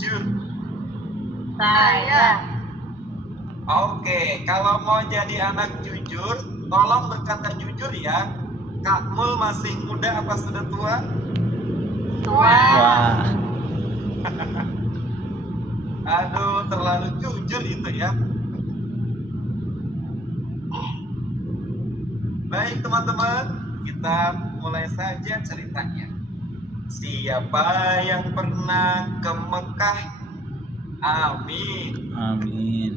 jujur? Saya. Oke, kalau mau jadi anak jujur, tolong berkata jujur ya. Kak Mul masih muda apa sudah tua? Tua. Wah. Aduh, terlalu jujur itu ya. Baik teman-teman, kita mulai saja ceritanya. Siapa yang pernah ke Mekah? Amin. Amin.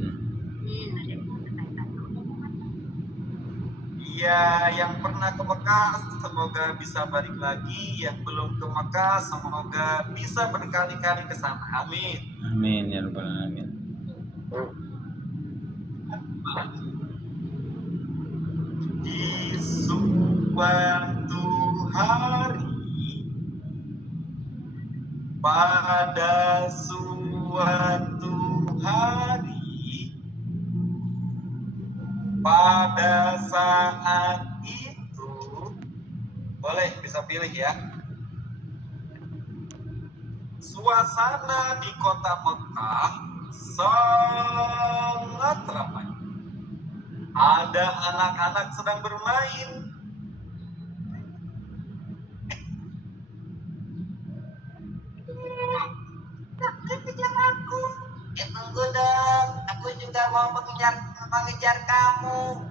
Ya, yang pernah ke Mekah semoga bisa balik lagi. Yang belum ke Mekah semoga bisa berkali-kali ke sana. Amin. Amin ya rabbal alamin. Di suatu hari, pada suatu hari, pada saat itu, boleh bisa pilih ya. Suasana di kota Mekah sangat ramai. Ada anak-anak sedang bermain. Kejar aku. Tunggu dong, aku juga mau mengejar kamu.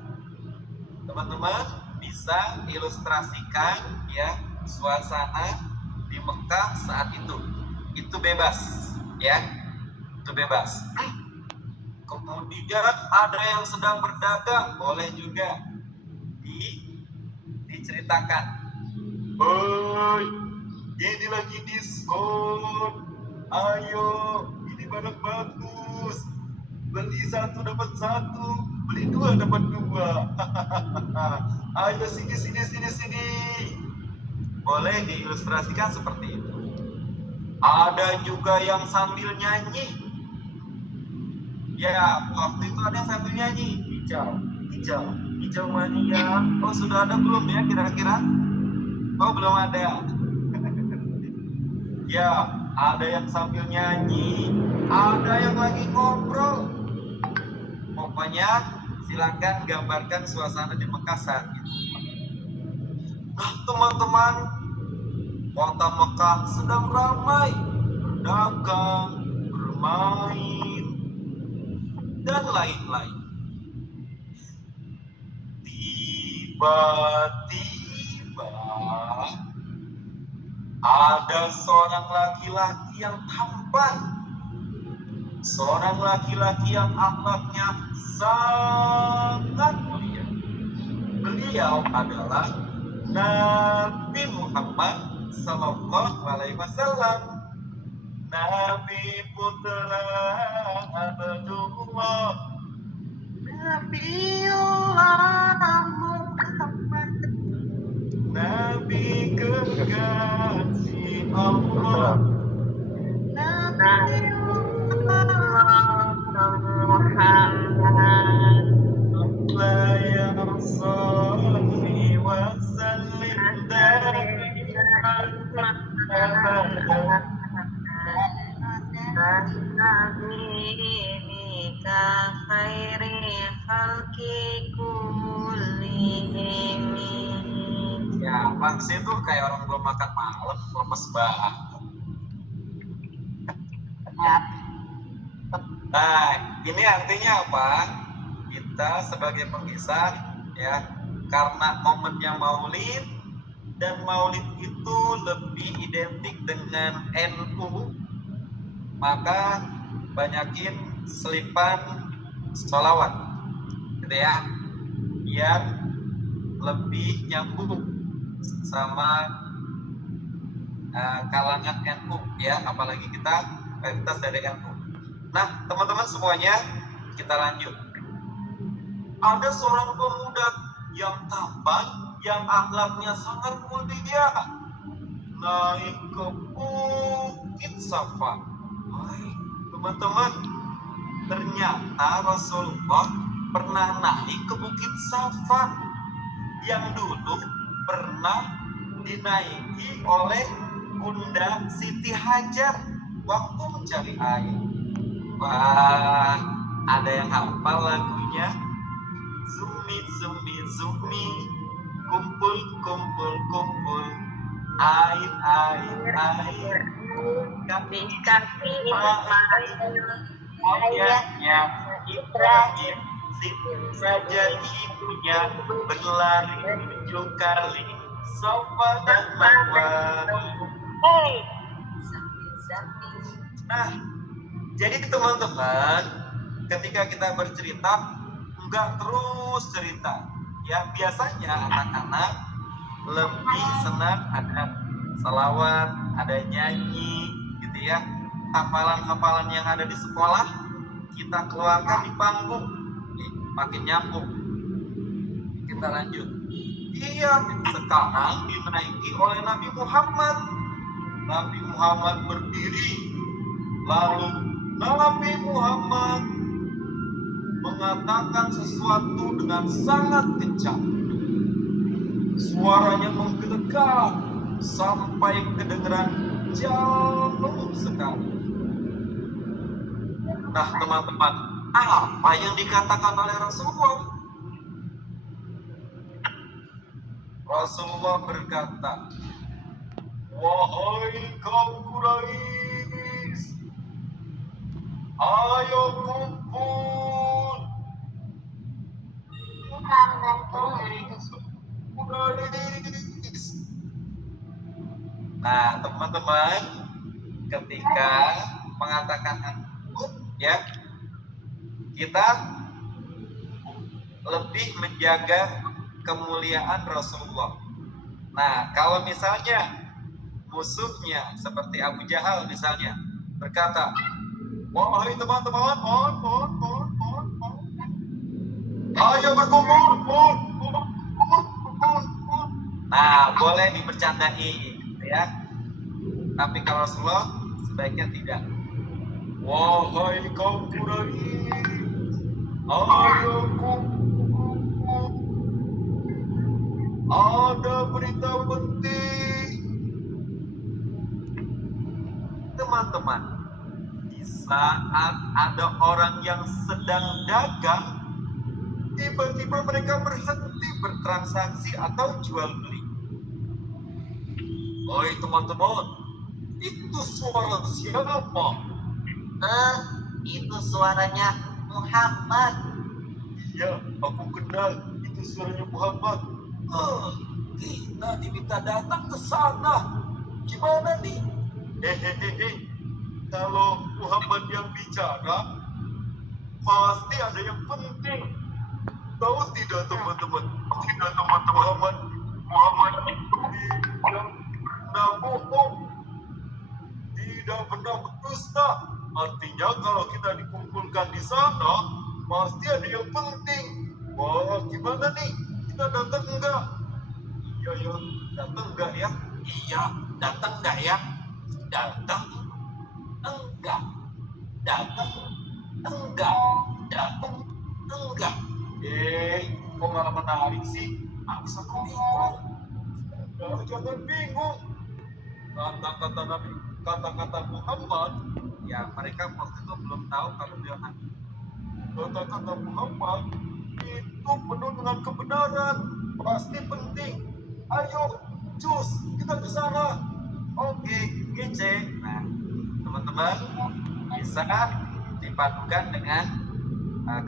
Teman-teman bisa ilustrasikan ya suasana di Mekah saat itu. Itu bebas ya, itu bebas. Kemudian ada yang sedang berdagang, boleh juga diceritakan. Hoi, ini lagi diskon. Ayo, ini barang bagus. Beli satu dapat satu, beli dua dapat dua. Ayo sini. Boleh diilustrasikan seperti itu. Ada juga yang sambil nyanyi. Ya, waktu itu ada yang sambil nyanyi. Hijau mania. Oh, sudah ada belum ya kira-kira? Oh, belum ada. Ya, ada yang sambil nyanyi, ada yang lagi ngobrol. Pokoknya silakan gambarkan suasana di Mekah saat itu. Nah, teman-teman, kota Mekah sedang ramai, berdagang, bermain, dan lain-lain. Tiba-tiba ada seorang laki-laki yang tampan, seorang laki-laki yang akhlaknya sangat mulia. Beliau adalah Nabi Muhammad Sallallahu Alaihi Wasallam, Nabi putra Abdullah, Nabiullah Muhammad, Nabi kekasih Allah, Nabiullah Muhammad, Allah yang sholli wa sallim daiman abadan. Ka khairi khalqi kullihim. Ya, maksudnya tuh kayak orang belum makan malam, lemes banget. Nah, ini artinya apa? Kita sebagai penghisar ya, karena momennya Maulid dan Maulid itu lebih identik dengan NU, maka banyakin selipan sholawat, gitu ya, biar lebih nyambung sama kalangan NU ya, apalagi kita mayoritas dari NU. Nah, teman-teman semuanya, kita lanjut. Ada seorang pemuda yang tampan, yang akhlaknya sangat mulia, naik ke Bukit Safa. Teman-teman, ternyata Rasulullah pernah naik ke Bukit Safa yang dulu pernah dinaiki oleh Bunda Siti Hajar. waktu mencari air. Wah, ada yang hafal lagunya? Zumi, zumi, zumi, kumpul, kumpul, kumpul, air, air, air, kami Dikasih ayahnya Ibrahim, saja ibunya berlari 7 kali, Safa dan Marwah. Nah, jadi teman-teman, ketika kita bercerita, enggak terus cerita. Ya, biasanya anak-anak lebih senang ada salawat, ada nyanyi, gitu ya. Hafalan-hafalan yang ada di sekolah, kita keluarkan di panggung. Makin nyambung. Kita lanjut. Iya, sekarang dinaiki oleh Nabi Muhammad. Nabi Muhammad berdiri, lalu Nabi Muhammad mengatakan sesuatu dengan sangat kencang. Suaranya menggelegar sampai kedengeran jauh sekali. Nah, teman-teman, apa yang dikatakan oleh Rasulullah? Rasulullah berkata, "Wahai kaum Quraisy, ayo kumpul. Nah, teman-teman, ketika mengatakan ya, kita lebih menjaga kemuliaan Rasulullah. Nah, kalau misalnya musuhnya seperti Abu Jahal misalnya berkata, "Wahai teman-teman, ayo berkumpul, Nah, boleh dibercandai, gitu ya. Tapi kalau Rasulullah sebaiknya tidak. Wahai kaum Quraisy, ayo kumpul. Ada berita penting. Teman-teman, di saat ada orang yang sedang dagang, tiba-tiba mereka berhenti bertransaksi atau jual beli. Oi teman-teman, itu suara siapa? Itu suaranya Muhammad. Iya, aku kenal. Itu suaranya Muhammad. Kita diminta datang ke sana. Gimana nih? Hehehe. Kalau Muhammad yang bicara, pasti ada yang penting. Tahu tidak teman-teman? Muhammad itu tidak pernah bohong, tidak pernah berdusta. Artinya kalau kita dikumpulkan di sana, pasti ada yang penting. Wah, gimana nih? Kita datang enggak? Iya ya, datang enggak ya? Iya, datang enggak ya? Datang enggak? Datang enggak? Datang enggak? Kok malah menarik sih? Habis aku bingung. Jangan bingung. Kata-kata Nabi, kata-kata Muhammad, ya mereka waktu itu belum tahu kalau dia Nabi. Kata-kata Muhammad itu penuh dengan kebenaran, pasti penting. Ayo, cus, kita ke sana. Oke, kece. Nah, teman-teman bisa dipadukan dengan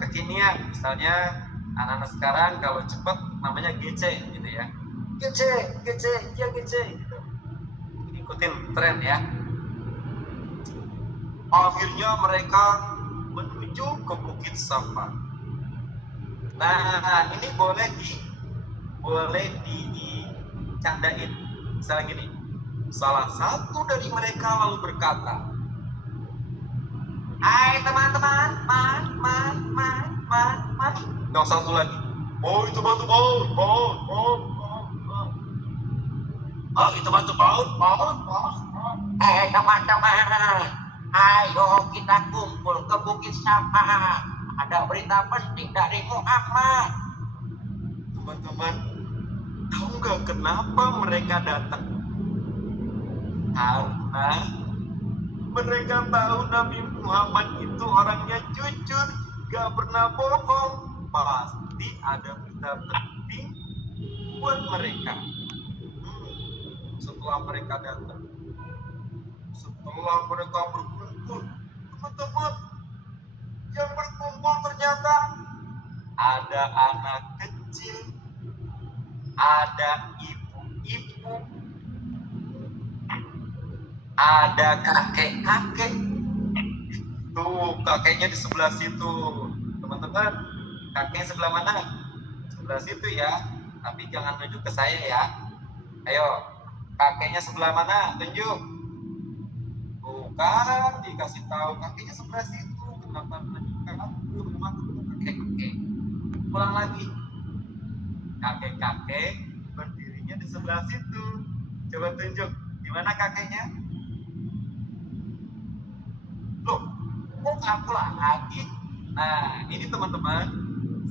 kekinian. Misalnya anak-anak sekarang kalau cepat namanya GC gitu ya. GC, ya GC gitu. Ikutin tren ya. Akhirnya mereka menuju ke Bukit Safa. Nah, ini boleh dicandain. Misalnya gini. Salah satu dari mereka lalu berkata, "Hai teman-teman, Yang satu lagi, "Oh itu teman-teman, teman-teman, ayo kita kumpul ke Bukit Safa. Ada berita penting dari Muhammad." Teman-teman, tahu nggak kenapa mereka datang? Karena Mereka tahu Nabi Muhammad itu orangnya jujur, gak pernah bohong. Pasti ada berita penting buat mereka. Setelah mereka datang, setelah mereka berkumpul, teman-teman, yang berkumpul ternyata ada anak kecil, ada ibu-ibu, ada kakek-kakek. Tuh, kakeknya di sebelah situ. Teman-teman, kakeknya sebelah mana? Sebelah situ ya. Tapi jangan tunjuk ke saya ya. Ayo, kakeknya sebelah mana? Tunjuk. Tuh kan, dikasih tahu kakeknya sebelah situ. Kenapa menunjukkan aku? Rumah kakek-kakek. Pulang lagi. Kakek-kakek berdirinya di sebelah situ. Coba tunjuk. Di mana kakeknya? Loh, kok aku lagi? Nah, ini teman-teman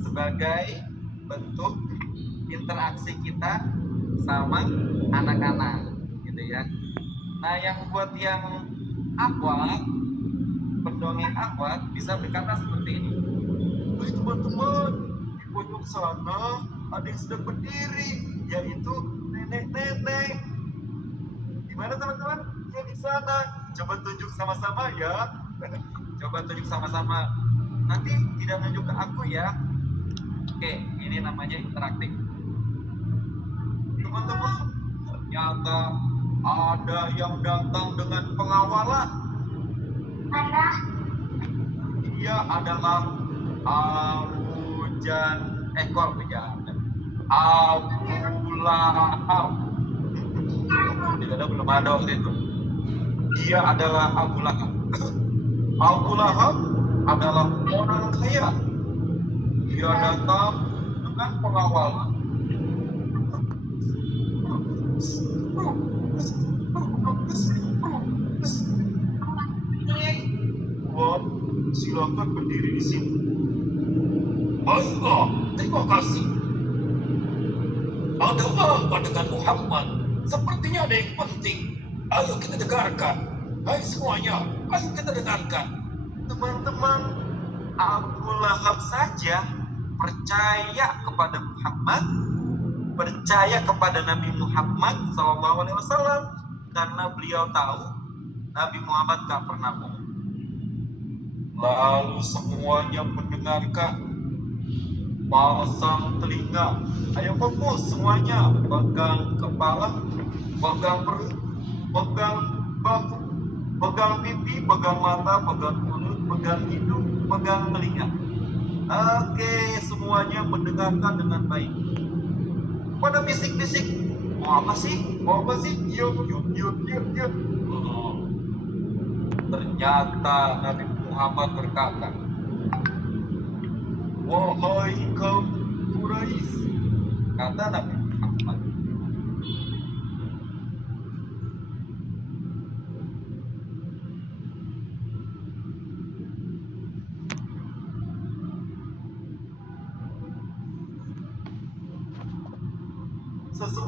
sebagai bentuk interaksi kita sama anak-anak, gitu ya. Nah, yang buat yang awak, pendongeng awak bisa berkata seperti ini. Hai teman-teman, di pojok sana ada yang sedang berdiri, yaitu nenek-nenek. Di mana teman-teman? Ya di sana. Coba tunjuk sama-sama ya. Coba tunjuk sama-sama. Nanti tidak nunjuk ke aku ya. Oke, ini namanya interaktif. Teman-teman, ternyata ada yang datang dengan pengawalan. Dia adalah Abu Lahab. Tidak ada, belum ada waktu itu. Dia adalah Abu Lahab. Abu Lahab adalah orang kaya. Dia datang dengan pengawalan. Wah, silakan berdiri di sini. Baiklah, terima kasih. Ada apa dengan Muhammad? Sepertinya ada yang penting. Ayo kita dengarkan. Hai semuanya, ayo kita dengarkan. Teman-teman, Abu Lahab saja percaya kepada Muhammad, percaya kepada Nabi Muhammad SAW karena beliau tahu Nabi Muhammad gak pernah bohong. Lalu semuanya mendengarkan, pasang telinga. Ayo fokus semuanya, pegang kepala, pegang perut, pegang bahu, pegang pipi, pegang mata, pegang mulut, pegang hidung, pegang telinga. Oke, semuanya mendengarkan dengan baik. Pada bisik-bisik, mau apa sih? Mau apa sih? Yuk. Ternyata Nabi Muhammad berkata, wahai kaum Quraisy, kata Nabi Muhammad,